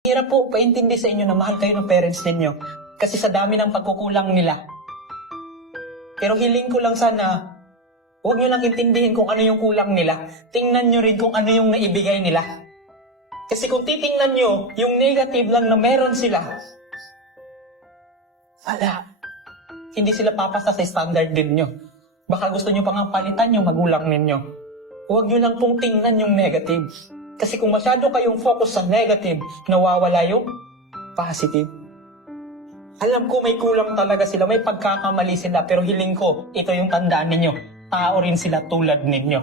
Hirap po paintindi sa inyo na mahal kayo ng parents ninyo kasi sa dami ng pagkukulang nila. Pero hiling ko lang sana, huwag nyo lang intindihin kung ano yung kulang nila. Tingnan nyo rin kung ano yung naibigay nila. Kasi kung titingnan nyo, yung negative lang na meron sila, ala, hindi sila papasa sa standard din nyo. Baka gusto nyo pang palitan yung magulang ninyo. Huwag nyo lang pong tingnan yung negative. Kasi kung masyado kayong focus sa negative, nawawala yung positive. Alam ko may kulang talaga sila, may pagkakamali sila, pero hiling ko, ito yung tandaan ninyo. Tao rin sila tulad ninyo.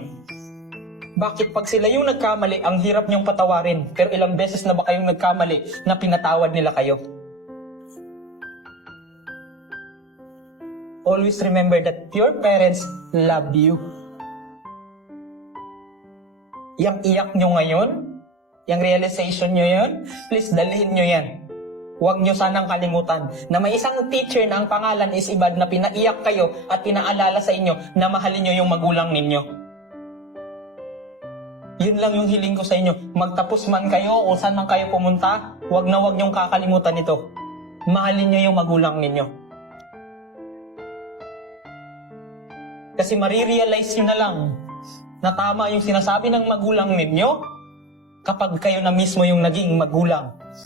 Bakit pag sila yung nagkamali, ang hirap niyong patawarin, pero ilang beses na ba kayong nagkamali na pinatawad nila kayo? Always remember that your parents love you. Yang iyak nyo ngayon, yung realization nyo yun, please dalhin nyo yan. Huwag nyo sanang kalimutan na may isang teacher na ang pangalan is Ibad na pinaiyak kayo at pinaalala sa inyo na mahalin nyo yung magulang ninyo. Yun lang yung hiling ko sa inyo. Magtapos man kayo o saan man kayo pumunta, huwag na huwag nyong kakalimutan ito. Mahalin nyo yung magulang ninyo. Kasi marirealize nyo na lang na tama yung sinasabi ng magulang ninyo kapag kayo na mismo yung naging magulang.